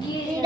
Yeah.